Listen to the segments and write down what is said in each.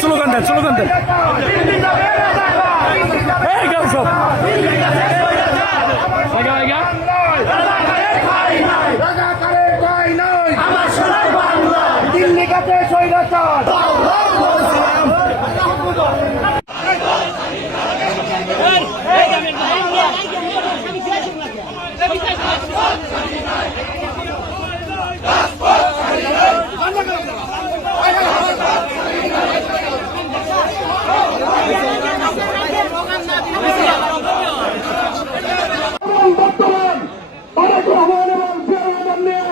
Slogan দেন slogan দেন সব দিল্লি কাছে স্বৈরাচার বর্তমান তারেক রহমান এবং জিয়া রহমান নিয়ে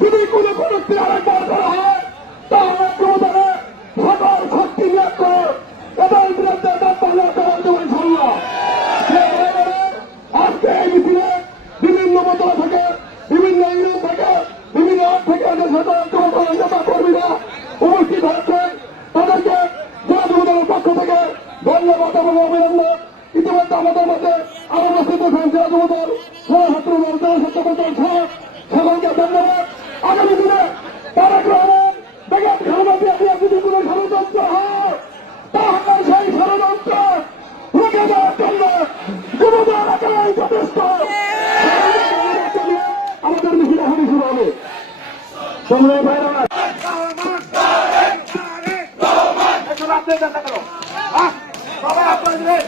যদি কোনো আরেকবার করা হয় তাহলে ক্ষমতাকে ভোটার শক্তি নিয়োগ করে এদের বিরুদ্ধে ইনশাল্লাহ আজকে এই মিছিলে বিভিন্ন মতলা থেকে বিভিন্ন ইউনিয়ন থেকে বিভিন্ন আট থেকে নেতা কর্মীরা উপস্থিত হয়েছেন তাদেরকে জেলা যুবদলের পক্ষ থেকে ধন্যবাদ এবং অভিনন্দন। ইতিমধ্যে আমাদের মধ্যে উপস্থিত হয়েছেন জেলা যুবদল সহযাত্রী দল জনস্বাস্থ্য দল সহ সকলকে ধন্যবাদ। আগামী দিনে তারেক রহমান বেগম খালেদা জিয়া যদি কোনো ষড়যন্ত্র হয় তাহলে সেই ষড়যন্ত্র রুখে দেওয়ার জন্য যুবদল একেবারেই যথেষ্ট। আমাদের মিছিল এখনই শুরু হবে। সংগ্রামী ভাইরা সবাই আপনাদের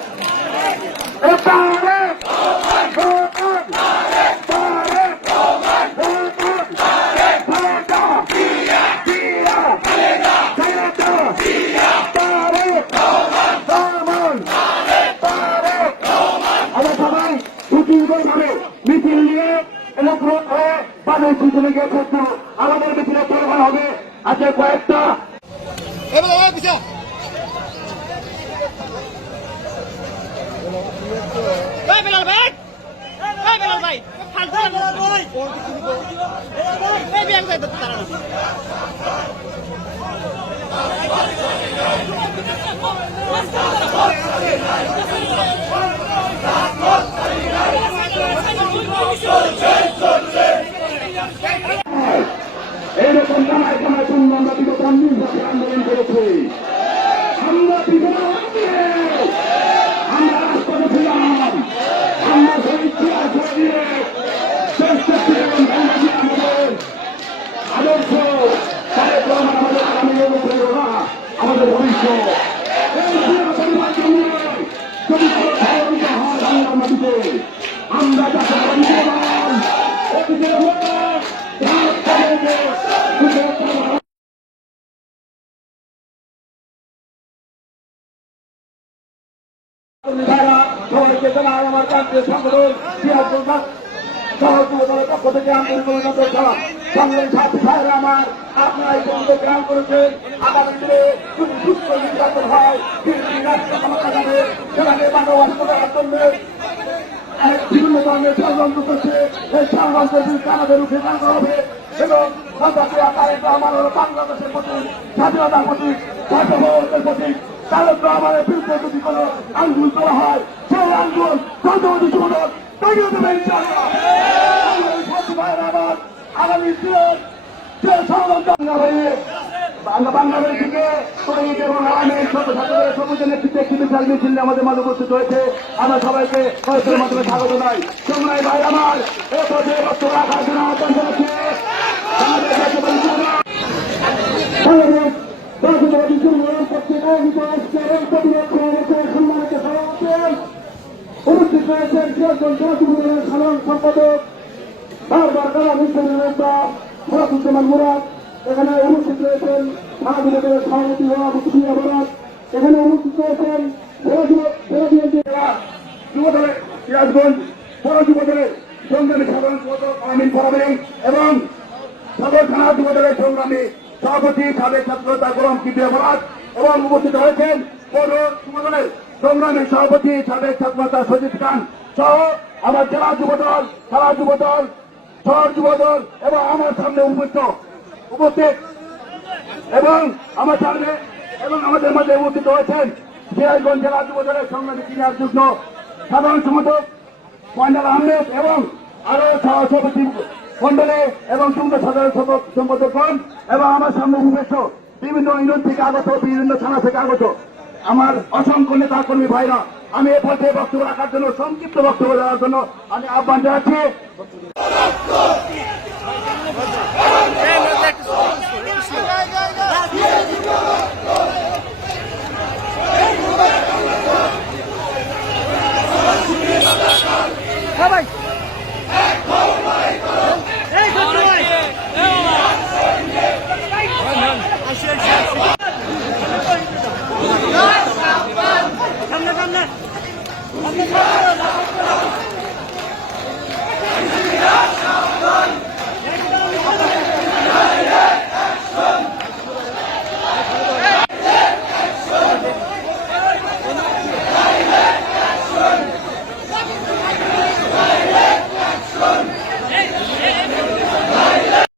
মিছিল নিয়ে অনুপ্রোধ হয়ে বাজার পিছনে গিয়ে করতো আমাদের মিছিলে চলমান হবে। আজকে কয়েকটা এইরকম নানায় কোনায় জন্য আমরা বিগত 19 বছর আন্দোলন করেছি। আমরা বিভিন্ন আমরা রাজপথে ছিলাম। আমরা সেই ইতিহাস দিয়ে আমাদের আদর্শ তারেক রহমান আমাদের আগামী অনুপ্রেরণা আমাদের ভবিষ্যৎ। এই পরিবার জন্য যদি কোনো ধারণিত হয় বাংলার মাটিতে আমরা তাকে বন্ধুবান অতীতের সবাইকে জানাই আমার কেন্দ্রীয় সংগঠন সহযোগিতার পক্ষ থেকে আন্তরিক সালাম। সংগ্রামী সাথী ভাইরা আমার, আপনারা এই বন্ধ গ্রহণ করেছেন। আগামী দিনে যদি সুস্থ নির্বাচন হয় রাষ্ট্র ক্ষমতা যাবে সেখানে মানবাধিকার করার জন্য বিভিন্ন ধরনের ষড়যন্ত্র করছে। এই ষড়যন্ত্রের বিরুদ্ধে আমাদের রুখে দাঁড়াতে হবে এবং আমার হল বাংলাদেশের প্রতি স্বাধীনতার প্রতি সার্বভৌমত্বের প্রতি তারেক রহমানের বিরুদ্ধে যদি কোনো আন্দোলন করা হয় সেই আন্দোলন সর্বমতি যুবদল তাগিয়ে দেবে ইনশাআল্লাহ। আমার আগামী দিনের যে ষড়যন্ত্র বাংলাদেশ থেকে শহীদ এবং আওয়ামী ছোট ছাত্রদের সবুজ নেতৃত্বে একটি বিশাল মিছিল আমাদের মাঝে উপস্থিত হয়েছে। আমরা সবাইকে কয়েকজনের মাধ্যমে স্বাগত জানাই। সংগ্রামী ভাই আমার এ পর্যায়ে বক্তব্য রাখার জন্য আহ্বান জানাচ্ছি। উপস্থিত রয়েছেন সাধারণ সম্পাদক বারবার কারা মুসলিমের নেতা ফরাসুজ্জামান মুরাদ, এখানে উপস্থিত রয়েছেন মাহবুবের সভাপতি মুক্তিয়া মুরাদ, এখানে উপস্থিত রয়েছেন যুবদলের সিরাজগঞ্জ পৌর যুবদলের সংগ্রামী সাধারণ সম্পাদক আমিন ফরামিন এবং সদর থানা যুবদলের সংগ্রামী সভাপতি সাবেক ছাত্রতা গরম কিবিয়া মুরাদ এবং উপস্থিত হয়েছেন পৌর যুবদলের সংগ্রামী সভাপতি সাবেক ছাত্রতা সজিদ খান সহ আমার জেলা যুবদল, খেলা যুবদল, শহর যুবদল এবং আমার সামনে উপস্থিত এবং আমার সামনে এবং আমাদের মাঝে উপস্থিত হয়েছেন সিরাজগঞ্জ জেলা যুবদলের সংগ্রামী সিনিয়র যুগ্ম সাধারণ সম্পাদক ময়নাল আহমেদ এবং আরো সহসভাপতি মন্ডলী এবং যুগ্ম সাধারণ সম্পাদকগণ এবং আমার সামনে উপস্থিত বিভিন্ন ইউনিয়ন থেকে আগত, বিভিন্ন থানা থেকে আগত আমার অসংখ্য নেতা কর্মী ভাইরা, আমি এ পর্যায়ে বক্তব্য রাখার জন্য, সংক্ষিপ্ত বক্তব্য দেওয়ার জন্য আমি আহ্বান জানাচ্ছি। সামনে